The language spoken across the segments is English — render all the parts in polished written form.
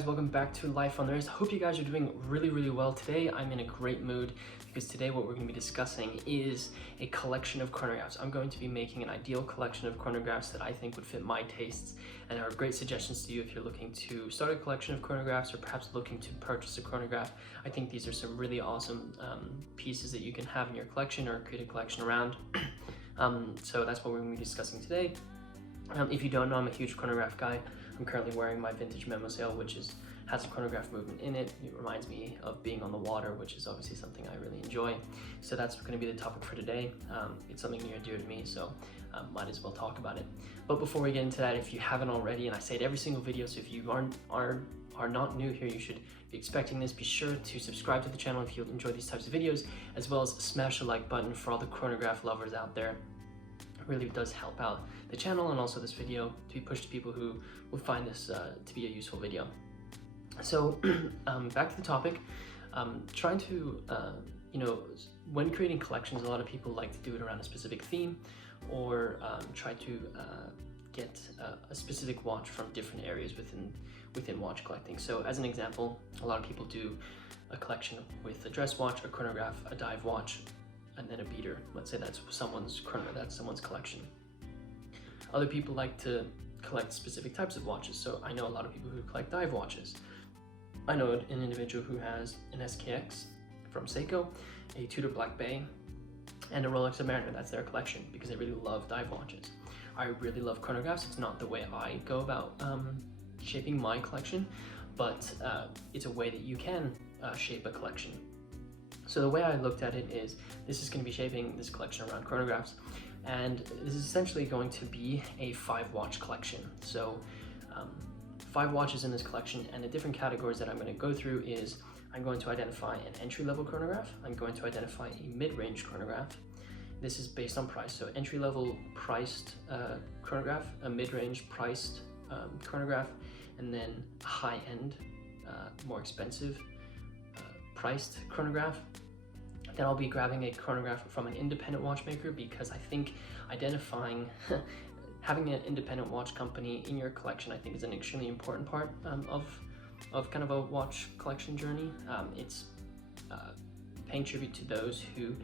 guys, welcome back to Life on the Wrist. I hope you guys are doing really well today. I'm in a great mood because today what we're going to be discussing is a collection of chronographs. I'm going to be making an ideal collection of chronographs that I think would fit my tastes and are great suggestions to you if you're looking to start a collection of chronographs or perhaps looking to purchase a chronograph. I think these are some really awesome pieces that you can have in your collection or create a collection around. So that's what we're going to be discussing today. If you don't know, I'm a huge chronograph guy. I'm currently wearing my vintage memo sail, which has a chronograph movement in it. It reminds me of being on the water, which is obviously something I really enjoy. So that's going to be the topic for today. It's something near and dear to me, so might as well talk about it. But before we get into that, if you haven't already, and I say it every single video, so if you are not new here, you should be expecting this. Be sure to subscribe to the channel if you enjoy these types of videos, as well as smash the like button for all the chronograph lovers out there. It really does help out the channel and also this video to be pushed to people who would find this to be a useful video. So back to the topic. Trying to, when creating collections, a lot of people like to do it around a specific theme or try to get a specific watch from different areas within watch collecting. So as an example, a lot of people do a collection with a dress watch, a chronograph, a dive watch, and then a beater. Let's say that's someone's collection. Other people like to collect specific types of watches. So I know a lot of people who collect dive watches. I know an individual who has an SKX from Seiko, a Tudor Black Bay, and a Rolex Submariner. That's their collection because they really love dive watches. I really love chronographs. It's not the way I go about shaping my collection, but it's a way that you can shape a collection. So the way I looked at it is, this is going to be shaping this collection around chronographs, and this is essentially going to be a 5-watch collection. So 5 watches in this collection, and the different categories that I'm going to go through is, I'm going to identify an entry-level chronograph, I'm going to identify a mid-range chronograph. This is based on price, so entry-level priced chronograph, a mid-range priced chronograph, and then a high-end, more expensive priced chronograph. Then I'll be grabbing a chronograph from an independent watchmaker because I think identifying, having an independent watch company in your collection, I think is an extremely important part of kind of a watch collection journey. It's paying tribute to those who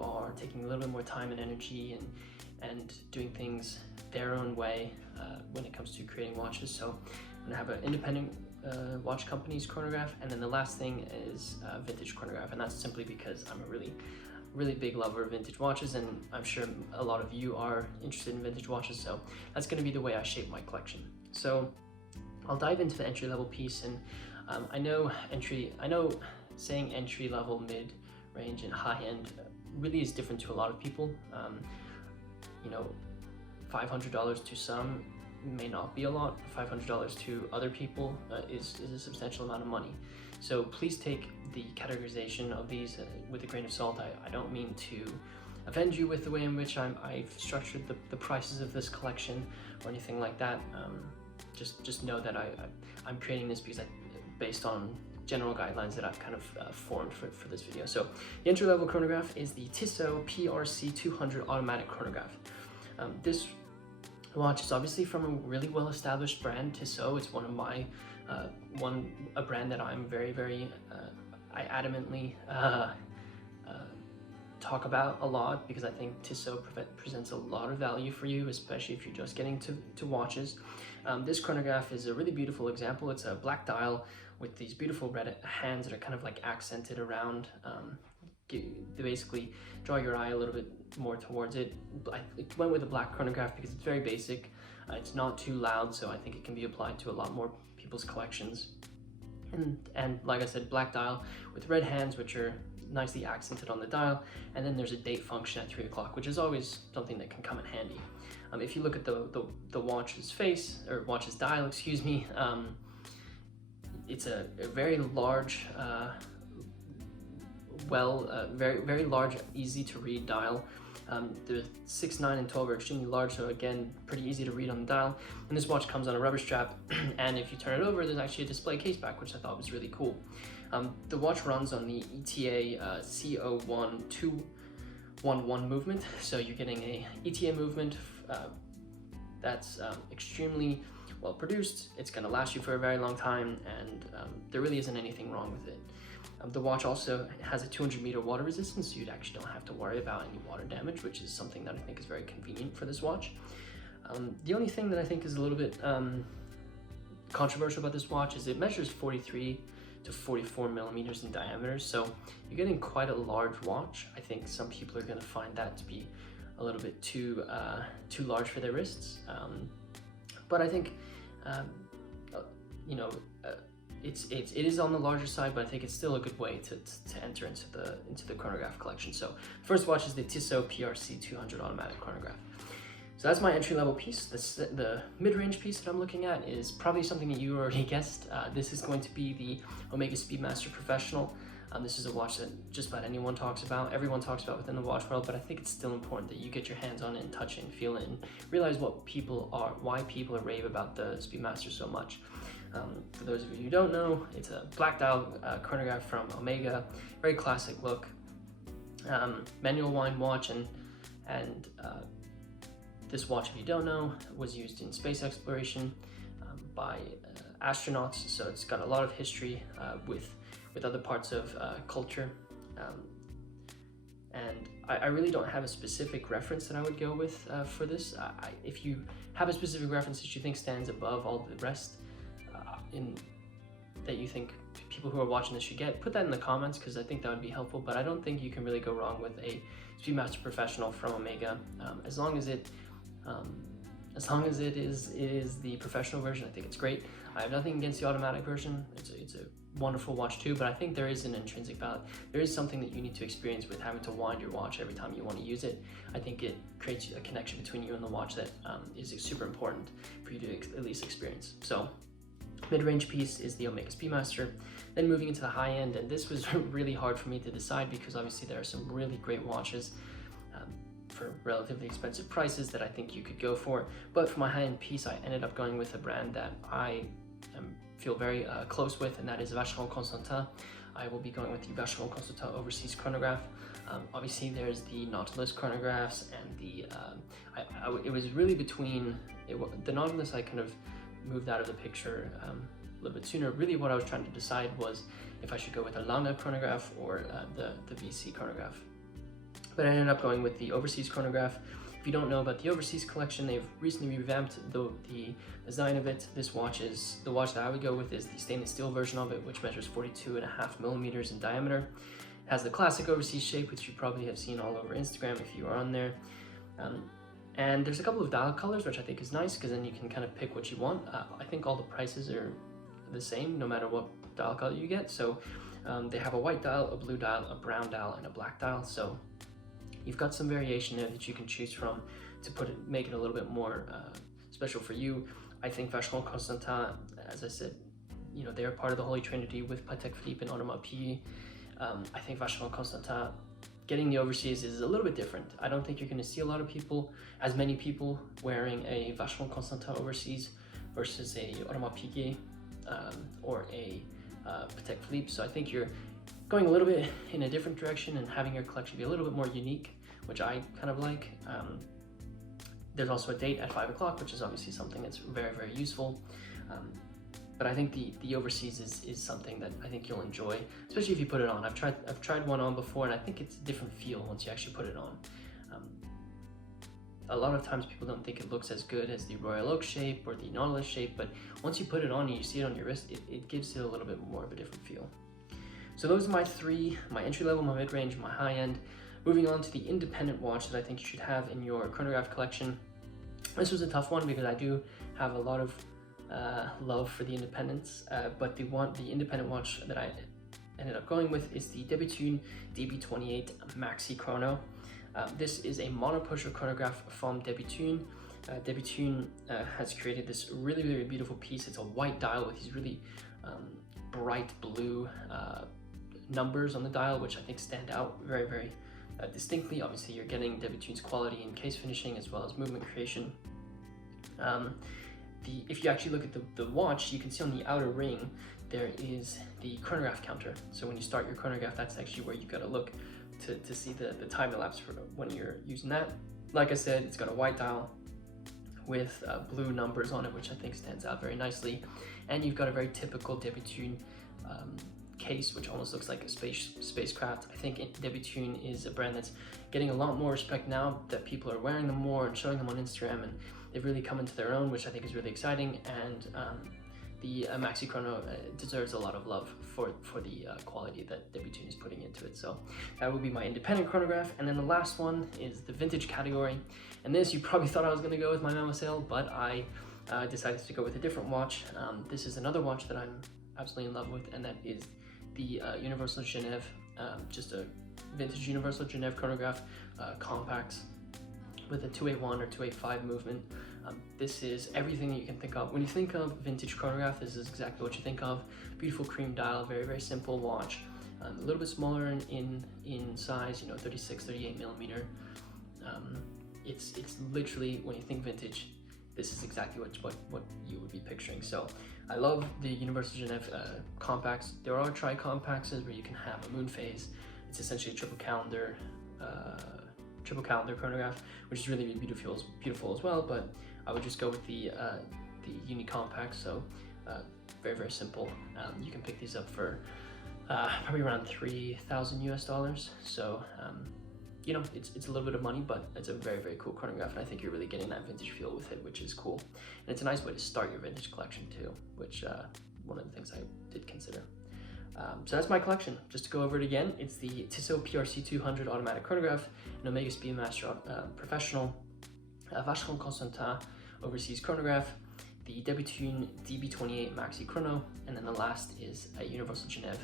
are taking a little bit more time and energy and doing things their own way when it comes to creating watches. So I'm gonna have an independent watch company's chronograph, and then the last thing is vintage chronograph, and that's simply because I'm a really big lover of vintage watches, and I'm sure a lot of you are interested in vintage watches, so that's going to be the way I shape my collection. So I'll dive into the entry-level piece, and I know saying entry-level, mid-range, and high-end really is different to a lot of people. $500 to some may not be a lot. $500 to other people is a substantial amount of money. So please take the categorization of these with a grain of salt. I don't mean to offend you with the way in which I've structured the prices of this collection or anything like that. Just know that I'm creating this because based on general guidelines that I've kind of formed for this video. So the entry-level chronograph is the Tissot PRC 200 automatic chronograph. This watch is obviously from a really well-established brand, Tissot. It's one of my a brand that I'm very I adamantly talk about a lot because I think Tissot presents a lot of value for you, especially if you're just getting to watches. This chronograph is a really beautiful example. It's a black dial with these beautiful red hands that are kind of like accented around. They basically draw your eye a little bit more towards it. I went with a black chronograph because it's very basic. It's not too loud, so I think it can be applied to a lot more people's collections. And like I said, black dial with red hands, which are nicely accented on the dial. And then there's a date function at 3 o'clock, which is always something that can come in handy. If you look at the watch's face, or watch's dial, excuse me, it's a very large, very large, easy to read dial. The 6, 9, and 12 are extremely large, so again, pretty easy to read on the dial. And this watch comes on a rubber strap, and if you turn it over, there's actually a display case back, which I thought was really cool. The watch runs on the ETA CO1211 movement, so you're getting a ETA movement that's extremely well produced, it's going to last you for a very long time, and there really isn't anything wrong with it. The watch also has a 200-meter water resistance, so you actually don't have to worry about any water damage, which is something that I think is very convenient for this watch. The only thing that I think is a little bit controversial about this watch is it measures 43 to 44 millimeters in diameter, so you're getting quite a large watch. I think some people are going to find that to be a little bit too large for their wrists, but I think it is on the larger side, but I think it's still a good way to enter into the chronograph collection. So first watch is the Tissot PRC 200 automatic chronograph. So that's my entry-level piece. The mid-range piece that I'm looking at is probably something that you already guessed. This is going to be the Omega Speedmaster Professional. This is a watch that just about anyone talks about, everyone talks about within the watch world, but I think it's still important that you get your hands on it and touch it and feel it and realize why people rave about the Speedmaster so much. For those of you who don't know, it's a black dial chronograph from Omega, very classic look, manual wind watch, and this watch, if you don't know, was used in space exploration by astronauts, so it's got a lot of history with other parts of culture, and I really don't have a specific reference that I would go with for this. If you have a specific reference that you think stands above all the rest, that you think people who are watching this should get, put that in the comments, because I think that would be helpful. But I don't think you can really go wrong with a Speedmaster Professional from Omega, as long as it is the professional version. I think it's great. I have nothing against the automatic version. It's a wonderful watch too, but I think there is an intrinsic value. There is something that you need to experience with having to wind your watch every time you want to use it. I think it creates a connection between you and the watch that is super important for you to at least experience. So mid-range piece is the Omega Speedmaster. Then moving into the high end, and this was really hard for me to decide because obviously there are some really great watches for relatively expensive prices that I think you could go for. But for my high-end piece, I ended up going with a brand that I feel very close with, and that is Vacheron Constantin. I will be going with the Vacheron Constantin Overseas Chronograph. Obviously there's the Nautilus chronographs, and the it was really between the Nautilus. I kind of moved out of the picture a little bit sooner. Really what I was trying to decide was if I should go with a Lange chronograph or the VC chronograph. But I ended up going with the Overseas chronograph. If you don't know about the Overseas collection, they've recently revamped the design of it. This watch is, the watch that I would go with is the stainless steel version of it, which measures 42.5 millimeters in diameter. It has the classic Overseas shape, which you probably have seen all over Instagram if you are on there. And there's a couple of dial colors, which I think is nice, because then you can kind of pick what you want. I think all the prices are the same, no matter what dial color you get. So they have a white dial, a blue dial, a brown dial, and a black dial. So you've got some variation there that you can choose from to make it a little bit more special for you. I think Vacheron Constantin, as I said, they are part of the Holy Trinity with Patek Philippe and Audemars Piguet. I think Vacheron Constantin, getting the Overseas is a little bit different. I don't think you're going to see as many people wearing a Vacheron Constantin Overseas versus a Audemars Piguet or a Patek Philippe. So I think you're going a little bit in a different direction and having your collection be a little bit more unique, which I kind of like. There's also a date at 5 o'clock, which is obviously something that's very, very useful. But I think the Overseas is something that I think you'll enjoy, especially if you put it on. I've tried one on before, and I think it's a different feel once you actually put it on. A lot of times people don't think it looks as good as the Royal Oak shape or the Nautilus shape, but once you put it on and you see it on your wrist, it gives it a little bit more of a different feel. So those are my three: my entry level, my mid-range, my high end. Moving on to the independent watch that I think you should have in your chronograph collection. This was a tough one because I do have a lot of love for the independents, but the independent watch that I ended up going with is the Debutune DB28 Maxi Chrono. This is a monopusher chronograph from Debutune. Debutune has created this really, really beautiful piece. It's a white dial with these really bright blue numbers on the dial, which I think stand out very, very distinctly. Obviously, you're getting Debutune's quality in case finishing as well as movement creation. If you actually look at the watch, you can see on the outer ring there is the chronograph counter. So when you start your chronograph, that's actually where you gotta look to see the time elapsed for when you're using that. Like I said, it's got a white dial with blue numbers on it, which I think stands out very nicely. And you've got a very typical Debutune case, which almost looks like a spacecraft. I think Debutune is a brand that's getting a lot more respect now that people are wearing them more and showing them on Instagram, and they've really come into their own, which I think is really exciting. And the Maxi Chrono deserves a lot of love for the quality that Debutune is putting into it. So that would be my independent chronograph. And then the last one is the vintage category. And this, you probably thought I was going to go with my Memo Sale, but I decided to go with a different watch. This is another watch that I'm absolutely in love with, and that is the Universal Genève, just a vintage Universal Genève chronograph, compact with a 281 or 285 movement. This is everything you can think of. When you think of vintage chronograph, this is exactly what you think of. Beautiful cream dial, very, very simple watch. A little bit smaller in size, 36, 38 millimeter. It's literally, when you think vintage, this is exactly what you would be picturing. So I love the Universal Genève compacts. There are tri-compacts where you can have a moon phase. It's essentially a triple calendar chronograph, which is really, really beautiful as well. But I would just go with the Uni compact. So very, very simple. You can pick these up for probably around $3,000 US. So it's a little bit of money, but it's a very, very cool chronograph, and I think you're really getting that vintage feel with it, which is cool. And it's a nice way to start your vintage collection too, which one of the things I did consider. So that's my collection. Just to go over it again, it's the Tissot PRC 200 automatic chronograph, an Omega Speedmaster Professional, Vacheron Constantin overseas chronograph, the Debutune DB28 Maxi Chrono, and then the last is a Universal Genève,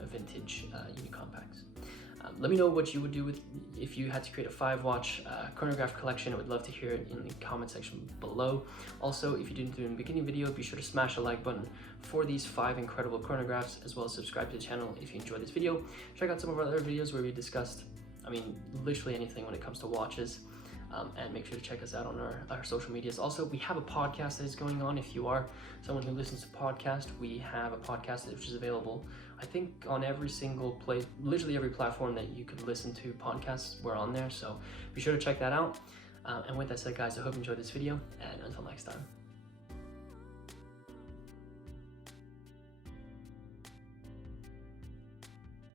a vintage Unicompact. Let me know what you would do if you had to create a 5-watch chronograph collection. I would love to hear it in the comment section below. Also, if you didn't do it in the beginning video, be sure to smash the like button for these 5 incredible chronographs, as well as subscribe to the channel if you enjoyed this video. Check out some of our other videos where we discussed, literally anything when it comes to watches. And make sure to check us out on our social medias. Also, we have a podcast that is going on. If you are someone who listens to podcasts, we have a podcast which is available, I think, on every single place, literally every platform that you could listen to podcasts, we're on there. So be sure to check that out. And with that said, guys, I hope you enjoyed this video, and until next time.